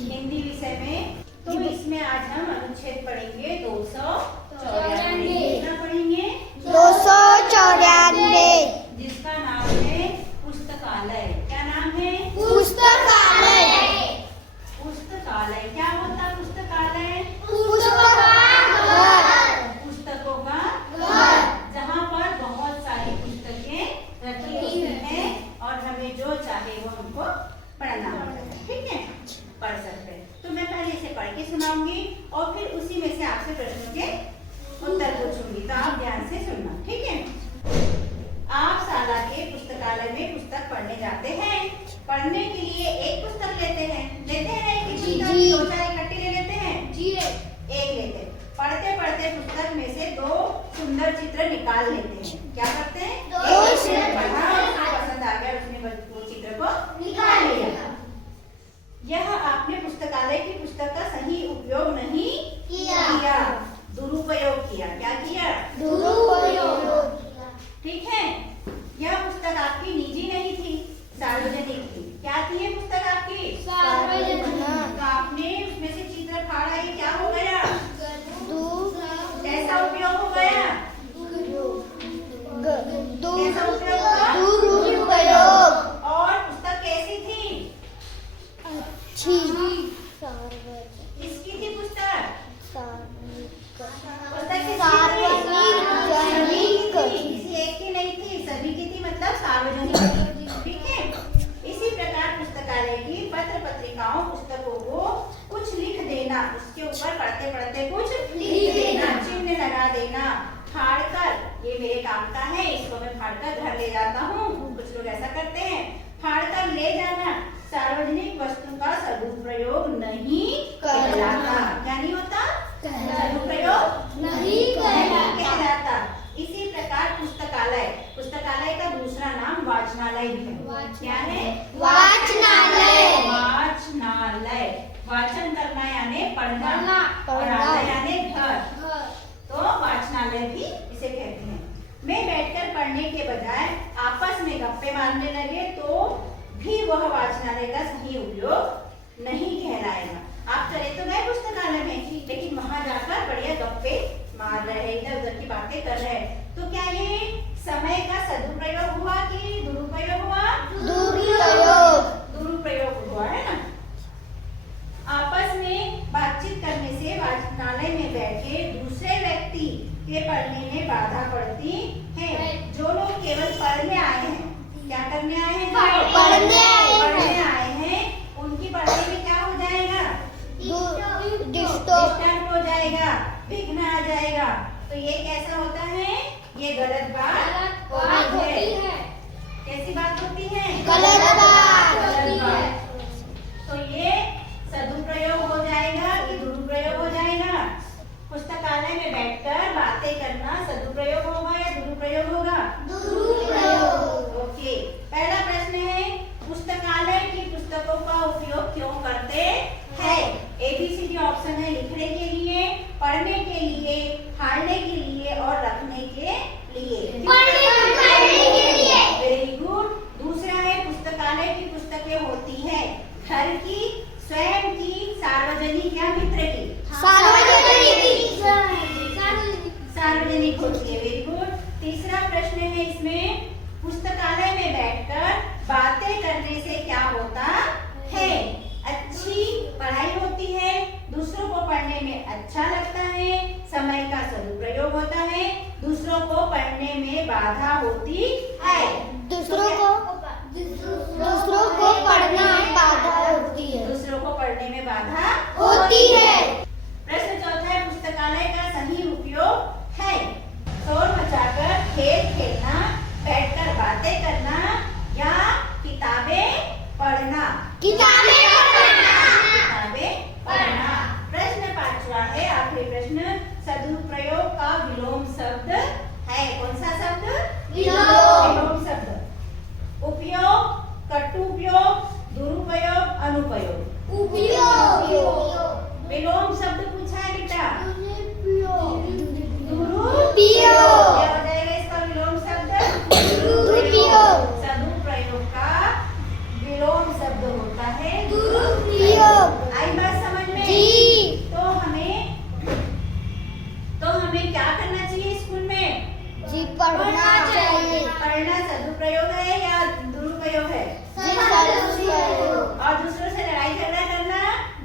हिंदी विषय में। तो इसमें आज हम अनुच्छेद पढ़ेंगे 294। कितना पढ़ेंगे? 294, जिसका नाम है पुस्तकालय। क्या नाम है? पुस्तकालय। पुस्तकालय क्या होता है? पुस्तकालय पुस्तकों का घर, जहाँ पर बहुत सारी पुस्तकें रखी होती हैं और हमें जो चाहे वो हमको पढ़ना होता है। ठीक है, पढ़ सकते हैं। तो मैं पहले इसे पढ़ के सुनाऊंगी और फिर उसी में से आपसे प्रश्नों के उत्तर पूछूंगी, तो आप ध्यान से सुनना। ठीक है, आप शाला के पुस्तकालय में पुस्तक पढ़ने जाते हैं। पढ़ने के लिए एक पुस्तक लेते हैं कि दो चार इकट्ठे ले लेते हैं? एक लेते हैं। पढ़ते पढ़ते पुस्तक में से दो सुंदर चित्र निकाल लेते हैं। क्या करते हैं? एक चित्र पढ़ा, उसको पसंद आ गया, उसने वो चित्र को निकाल लिया। यह आपने पुस्तकालय की पुस्तक का सही उपयोग नहीं किया, दुरुपयोग किया। क्या किया? दुरुपयोग। ठीक है, यह पुस्तक आपकी निजी नहीं थी, सार्वजनिक थी। क्या थी ये पुस्तक आपकी? सार्वजनिक। तो आपने उसमें से चित्र फाड़ा, ये क्या हो गया? कैसा उपयोग हो गया? कैसा उपयोग हुआ? दुरुपयोग। और पुस्तक कैसी थी? अच्छी। किसकी थी पुस्तक? पुस्तक सार्वजनिक। किसी एक की नहीं थी, सभी की थी, मतलब सार्वजनिक। ठीक है, इसी प्रकार पुस्तकालय की पत्र पत्रिकाओं पुस्तकों को कुछ लिख देना, उसके ऊपर पढ़ते पढ़ते कुछ लिख देना, चिन्ह लगा देना, फाड़कर, ये मेरे काम का है, इसको मैं फाड़कर घर ले जाता हूँ। कुछ लोग ऐसा करते हैं, फाड़कर ले जाना सार्वजनिक वस्तु का सदुपयोग नहीं कहलाता। क्या नहीं होता? सदुपयोग नहीं कहलाता। इसी प्रकार पुस्तकालय, पुस्तकालय का दूसरा नाम वाचनालय भी है। क्या है? वाचनालय। वाचनालय, वाचन करना यानी पढ़ना, और आलय यानी घर, तो वाचनालय भी इसे कहते हैं। में बैठकर पढ़ने के बजाय आपस में गप्पे मारने लगे तो भी वह वाचनालय का सही उपयोग नहीं कहलाएगा। आप चले तो गए पुस्तकालय में, लेकिन वहां जाकर बढ़िया गप्पे मार रहे हैं, इधर उधर की बातें कर रहे हैं, तो क्या ये समय का सदुपयोग हुआ कि दुरुपयोग हुआ? दुरुपयोग हुआ है ना। आपस में बातचीत करने से वाचनालय में बैठे दूसरे व्यक्ति के पढ़ने में बाधा पड़ती है। जो लोग केवल पढ़ने आए हैं, क्या करने आए हैं? पढ़ने आए हैं, उनकी पढ़ने में क्या हो जाएगा? डिस्टर्ब हो जाएगा, विघ्न आ जाएगा। तो ये कैसा होता है? ये गलत बात होती है। कैसी बात होती है? गलत बात। तो ये सदुपयोग हो जाएगा कि दुरुपयोग हो जाएगा? पुस्तकालय में बैठकर बातें करना सदुपयोग होगा या दुरुपयोग होगा? ओके, पहला प्रश्न है, पुस्तकालय की पुस्तकों का उपयोग क्यों करते हैं? ABCD ऑप्शन है, लिखने के लिए, पढ़ने के लिए, फाड़ने के लिए और रखने के लिए। Very good. दूसरा है, पुस्तकालय की पुस्तकें होती है घर की, स्वयं की, सार्वजनिक या मित्र की? सार्वजनिक होती है। Very good. तीसरा प्रश्न है इसमें, पुस्तकालय में बैठकर बातें करने से क्या होता है? अच्छी पढ़ाई होती है, दूसरों को पढ़ने में अच्छा लगता है, समय का सदुपयोग होता है, दूसरों को पढ़ने में बाधा होती है। दूसरों को पढ़ना बाधा होती है। दूसरों को पढ़ने में बाधा होती है। प्रश्न चौथा है, पुस्तकालय का सही उपयोग है शोर मचाकर खेल खेलना, बैठकर बातें करना या किताबें पढ़ना? किताबें पढ़ना। प्रश्न पांचवा है, आखिरी प्रश्न, सदुपयोग का विलोम शब्द है। कौन सा शब्द? विलोम शब्द। उपयोग, कटुपयोग, दुरुपयोग, अनुपयोग। विलोम शब्द पूछा है बेटा? दुरुपयोग। क्या हो जाएगा इसका विलोम शब्द? सदुपयोग का विलोम शब्द होता है दुरुपयोग। है या दुरुपयोग है? दुरुपयोग। और दूसरों से लड़ाई झगड़ा करना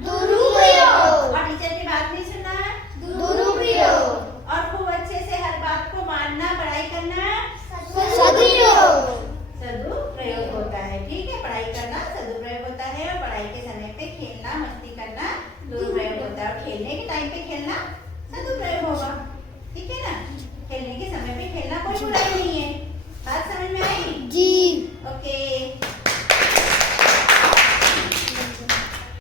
दुरुपयोग। और टीचर की बात नहीं